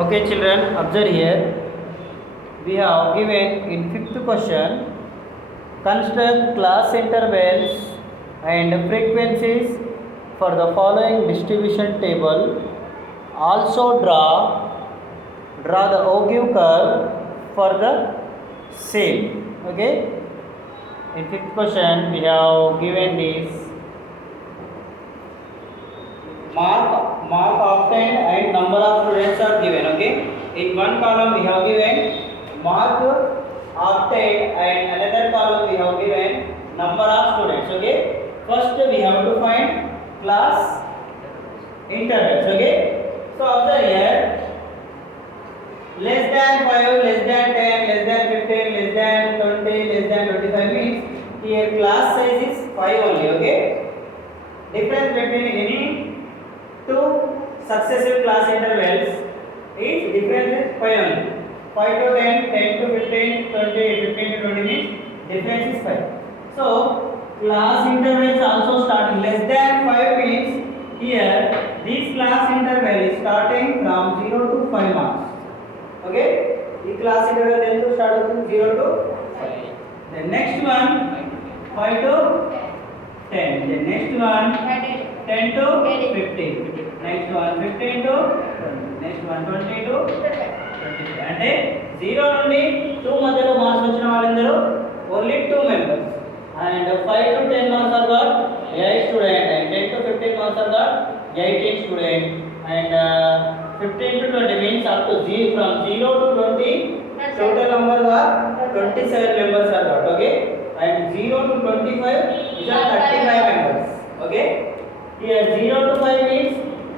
Okay, children, observe here. We have given in fifth question, construct class intervals and frequencies for the following distribution table. Also draw the ogive curve for the same. Okay. In fifth question, we have given this mark obtained and number of students are given. Okay, in one column we have given mark obtained and another column we have given number of students. Okay, first we have to find class intervals. Okay, so observe here, less than 5, less than 10, less than 15, less than 20, less than 25 means here class size is 5 only. Okay, difference between any two successive class intervals is difference is 5 only. 5 to 10, 10 to 15, 20, 15 to 20 means difference is 5. So class intervals also starting less than 5 means here this class interval is starting from 0 to 5 marks. Okay, this class interval then to start from 0 to 5. The next one 5 to 10. The next one 10 to 15. Next one 15 to 20. Next one 20 to 25. అంటే 0 నుండి 2 మధ్యలో marks వచ్చిన వాళ్ళందరూ only 2 members. And 5 to 10 marks are got 8 student and 10 to 15 marks are got 18 student and 15 to 20 means up to 0 from 0 to 20 total number are 27 members are got. Okay, and 0 to 25 is 35 members. Okay, here 0 to 5 means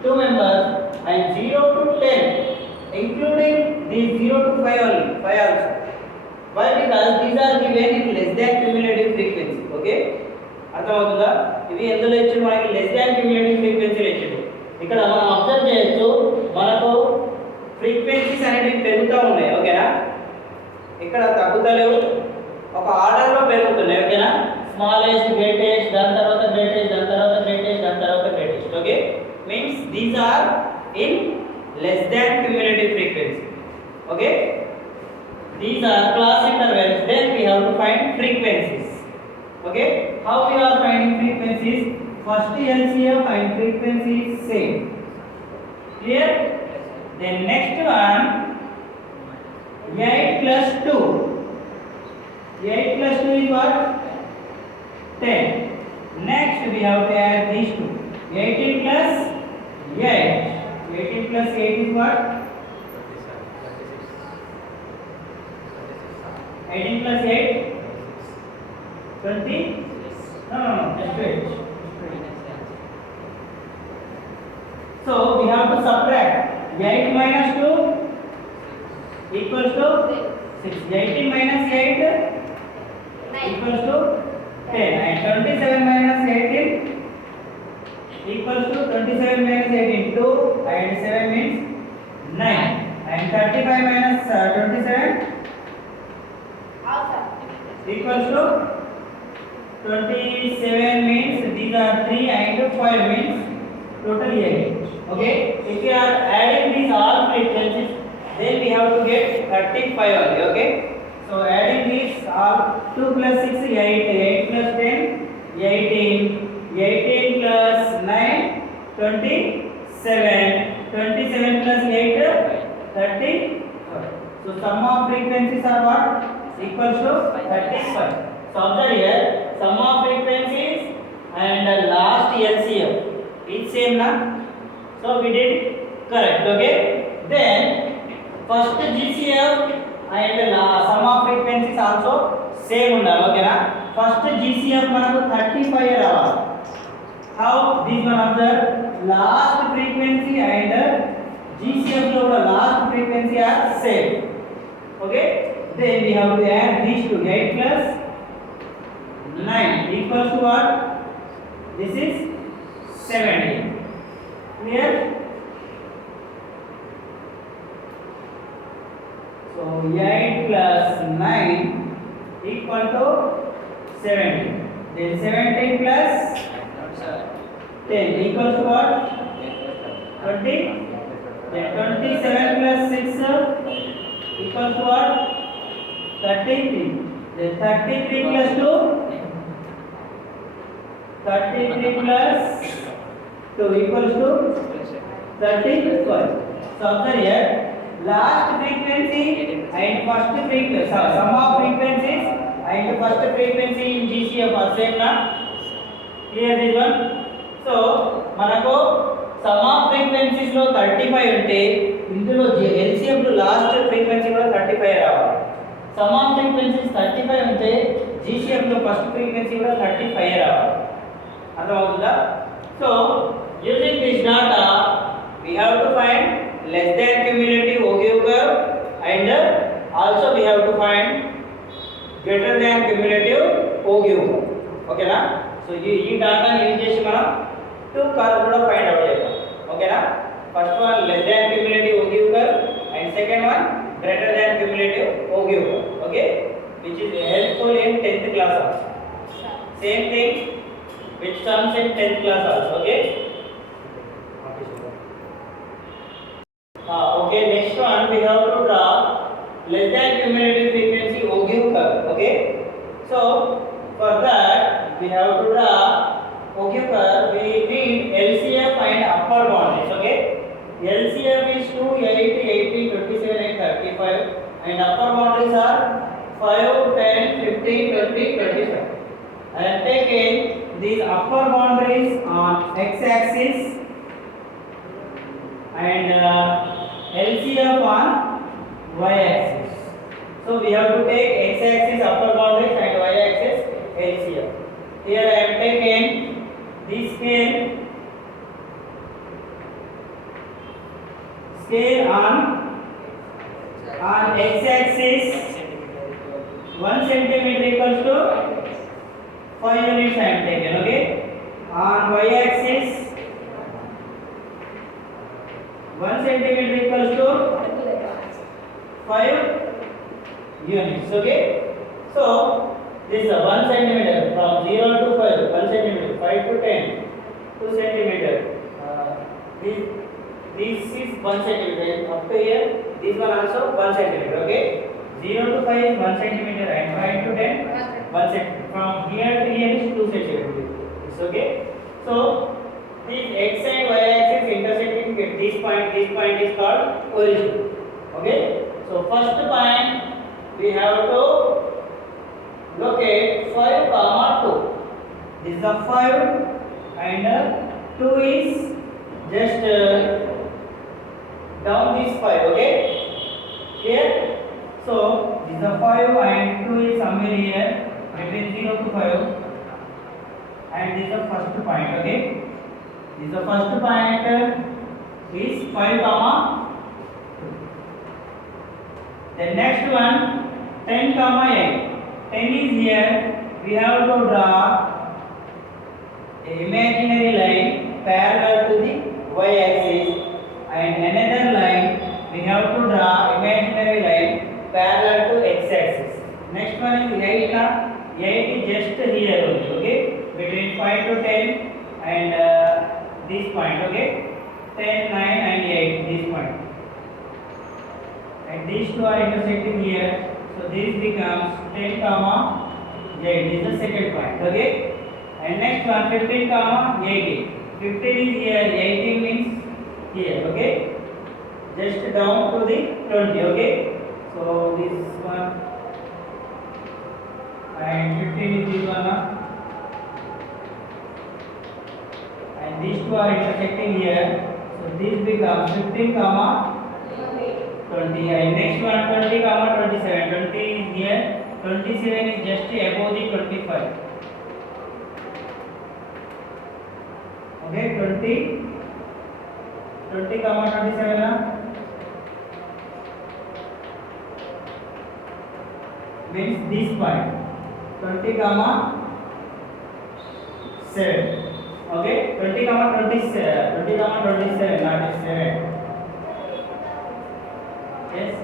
2 members and 0 to 10 including these 0 to 5 only 5 also. Why? Because these are given in less than cumulative frequency. Okay, అర్థమవుతుందా? ఇవి ఎందులో ఇచ్చారు మనకి less than cumulative ఫ్రీక్వెన్సీలు ఇచ్చారు. ఇక్కడ మనం observe చేయొచ్చు, మనకు ఫ్రీక్వెన్సీస్ అనేవి పెరుగుతూ ఉన్నాయి. ఓకేనా, ఇక్కడ తగ్గుతలేవు, ఒక ఆర్డర్లో పెరుగుతున్నాయి. ఓకేనా, స్మాలెస్ట్ గ్రేటెస్ట్, దాని తర్వాత గ్రేటెస్ట్, దాని తర్వాత గ్రేటెస్ట్, దాని తర్వాత greatest. Okay, means these are in less than cumulative frequency. Okay, these are class intervals. Then we have to find frequencies. Okay, how we are finding frequencies? First LCM and frequency is same. Clear? Then next one 8 plus 2. 8 plus 2 is what? 10. Next we have to add these two. 18 plus 8. 18 plus 8 is what? 18 plus 8 20. No, just wait. So we have to subtract 8 minus 2 equals to 6. 18 minus 8 equals to 10 and 27 minus 18 equals to 27 minus 18 2 and 7 means 9 and 35 minus 27 equals to 27 means these are 3 and 5 means total 8. Okay, if you are adding these all frequencies then we have to get 35 only. Okay, so adding these all 2 plus 6 8, 8 plus 10 18, 18 plus 9 27, 27 plus 8 34. So sum of frequencies are what? Equals to 35. So observe here, sum of frequencies and last LCM is same na, so we did correct. Okay, then first GCF and sum of frequencies also same undali. Okay na, first GCF manaku 35 రావాలి. How? This one observe, last frequency and GCF lo last frequency are same. Okay, then we have to add these two. 8 plus 9 equals to what? This is 70. Clear? So 8 plus 9 equal to 70. Then 17 plus 10 equals to what? 20. Then 27 plus 6 equals to what? 33. Then 33 plus 2, 33 plus 2 equals to 35. So observe here, last frequency and first frequency, sum of frequencies and first frequency in GCF are same na? Clear this one? So మనకు sum of frequencies లో 35 ఉంటే ఇందులో LCM లో last frequency కూడా 35 రావాలి. sum of frequencies 35 ఉంటే GCF లో first frequency కూడా 35 రావాలి. అర్థమవుతుందా? So using this data we have to find less than cumulative Ogive curve and also we have to find greater than cumulative Ogive curve. Okay na? So ఈ data use చేసి మనం two curve కూడా find out చేద్దాం. Okay na? First one less than cumulative Ogive curve and second one greater than cumulative Ogive curve. Okay? Which is helpful in 10th class also. Same thing which comes in 10th class also. Okay? Okay, next one we have to draw less than cumulative frequency Ogive curve. Okay, so for that we have to draw Ogive curve. We need LCF and upper boundaries. Okay, LCF is 2, 8, 18, 27 and 35 and upper boundaries are 5, 10, 15, 20, 25. I am taking these upper boundaries on x-axis and LCF on y-axis. So we have to take x-axis upper boundaries and y-axis LCF. Here I am taking this scale on x-axis 1 centimeter equals to 5 units I am taken. Okay, on y-axis 1 centimeter equals to 5 units. Okay, so this is 1 centimeter from 0 to 5, 1 centimeter, 5 to 10, 2 centimeter. This is 1 centimeter up to here. This one also 1 centimeter. Okay, 0 to 5 is 1 centimeter and 5 to 10 1 centimeter. From here to here is 2 centimeter. Okay, so this x and y axis intersecting at this point is called origin. Okay, so first point we have to locate 5, 2. This is a 5 and 2 is just down this 5. Okay, here. So this is a 5 and 2 is somewhere here between 0 to 5 and this is the first point. Okay, this is the first point is 5, 2. The next one 10, 8. 10 is here. We have to draw an imaginary line parallel to the y-axis and another line we have to draw imaginary line parallel to x-axis. Next one is 8. 8 is just here only. Okay, between 5 to 10 and this point. Okay, 10, 9 and 8 this point. And these two are intersecting here. So this becomes 10, 8. This is the second point. Okay, and next one 15, 18. 15 is here, 18 means here. Okay, just down to the 20. Okay, so this one and 15 is this one. And these two are intersecting here. So this becomes 15, 20 and next one 20, 27. 20 is here, 27 is just above the 25. Okay, 20, 27 means this point 20, 7. Okay, 20, 27, 20, 27, not 7. Yes.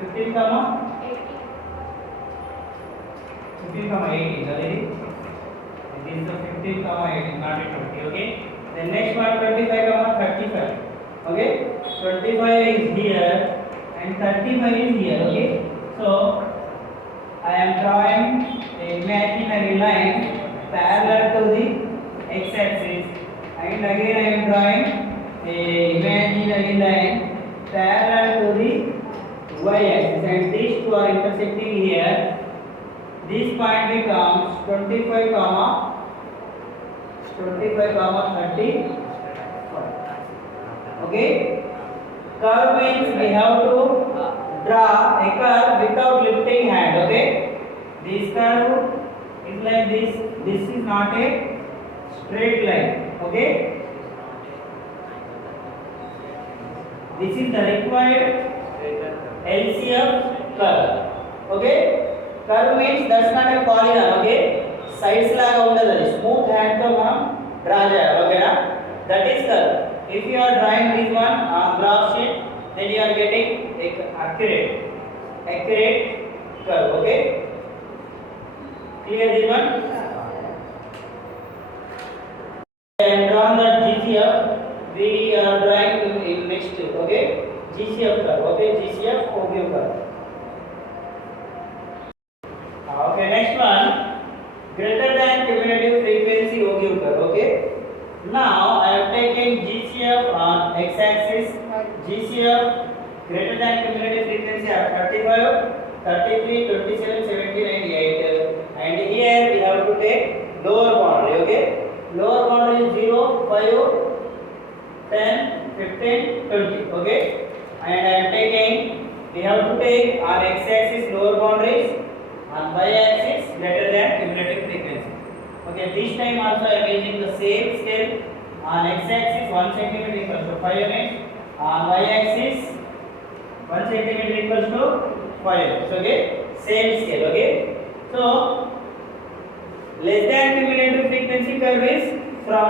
15, 18. Already. This is the 15, 18, not 20. Okay. The next one 25, 35. Okay. 25 is here. and 35 is here. Okay, so I am drawing a imaginary line parallel to the x-axis, and again I am drawing a imaginary line parallel to the y-axis, and these two are intersecting here. This point becomes 25 comma 30. Okay, curve means we have to draw a curve without lifting hand. Okay, this curve is like this. This is not a straight line. Okay, this is the required LCF curve. Okay, curve means that's not a polygon. Okay, sides laga undadu, adi smooth hand tho manam draw cheyali. Okay na, that is curve. If you are drawing this one on graph sheet, then you are getting accurate curve. Okay, clear this one? And drawn that GCF, we are drawing in next. Okay, GCF curve. Okay, GCF OQ curve. Okay, next one, greater than cumulative frequency OQ curve. Okay, now I am taking GCF on x-axis. GCF greater than cumulative frequency are 35, 33, 27, 17 and 8. And here we have to take lower boundary. Okay, lower boundary is 0, 5, 10, 15, 20. Okay, and I am taking, we have to take on x-axis lower boundaries, on y-axis greater than cumulative frequency. Okay, this time also I am using the same scale. On x-axis 1 cm equals to 5 units, on y-axis 1 cm equals to 5 units. Okay, same scale. Okay, so less than cumulative frequency curve is from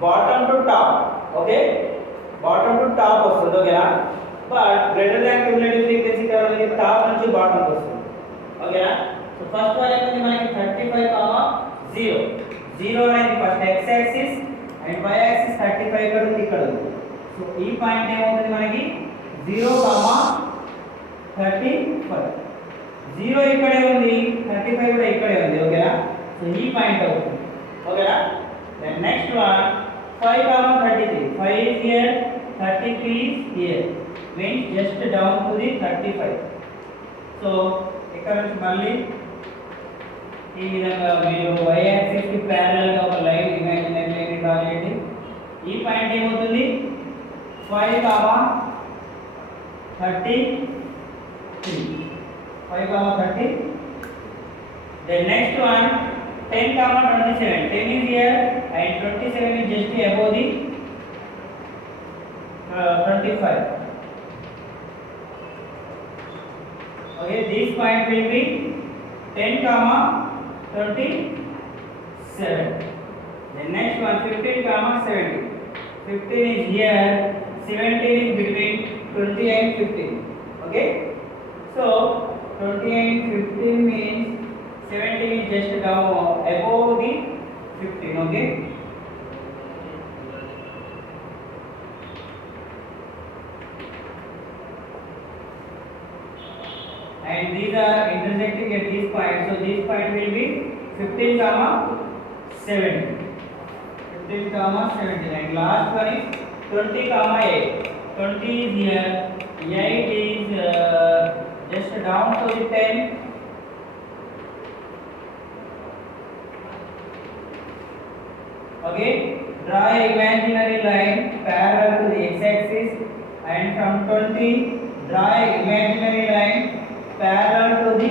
bottom to top. Okay, bottom to top వస్తుంది. ఓకేనా, but greater than cumulative frequency curve అనేది top నుంచి bottom వస్తుంది. ఓకేనా, so first one అనేది మనకి 35, 0 అనేది first x axis and y axis 35 ఇక్కడ ఉంది, ఇక్కడ ఉంది. సో ఈ పాయింట్ ఏమవుతుంది మనకి 0, 35. 0 ఇక్కడే ఉంది, 35 కూడా ఇక్కడే ఉంది. ఓకేనా, సో ఈ పాయింట్ అవుతుంది. ఓకేనా, then next one 5, 33. 5 is here, 33 is here, means just down to the 35. So ఇక్కడ నుంచి మళ్ళీ ఈ విధంగా మీరు y యాక్సిస్ కి ప్యారలల్ గా ఒక లైన్ ఇమాజినరీ లైన్ డ్రా చేయండి. ఈ పాయింట్ ఏమవుతుంది 5, 33. 5, 30. The next one 10, 27. 10 is here and 27 is just above the 25. Okay, this point will be 10, 27. The next one 15, 70. 15 is here, 17 is between 20 and 15. Okay, so 20 and 15 means 17 is just down above the 15. Okay, and these are intersecting at this point, so this point will be 15, 17. 15, 17. And last one is 20, 8. 20 is here, 8 is just down to the 10. Okay, draw a imaginary line parallel to the x-axis, and from 20 draw a imaginary line parallel to the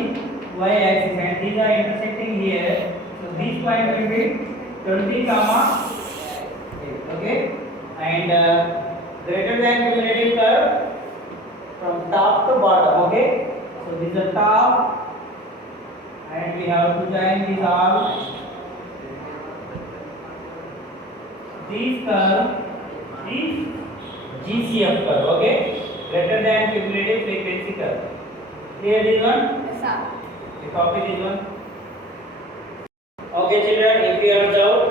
y-axis, and these are intersecting here. So this point will be 20, 8. Okay, and greater than cumulative curve from top to bottom. Okay, so this is the top, and we have to join these all. This curve is GCF curve. Okay, greater than cumulative frequency curve. Clear this one? Yes, sir. You copy this one. Okay, children, if you have doubt,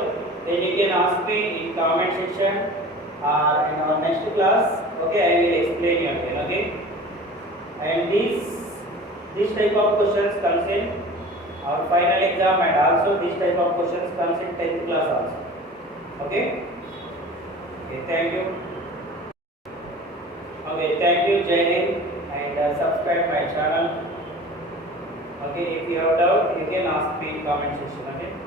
then you can ask me in comment section or in our next class. Okay, I will explain you again. Okay. and this type of questions comes in our final exam, and also this type of questions comes in 10th class also. Okay. Okay, thank you. Okay, thank you, Jai Hind, and subscribe my channel. Okay, if you have doubt, you can ask me in comment section. Okay.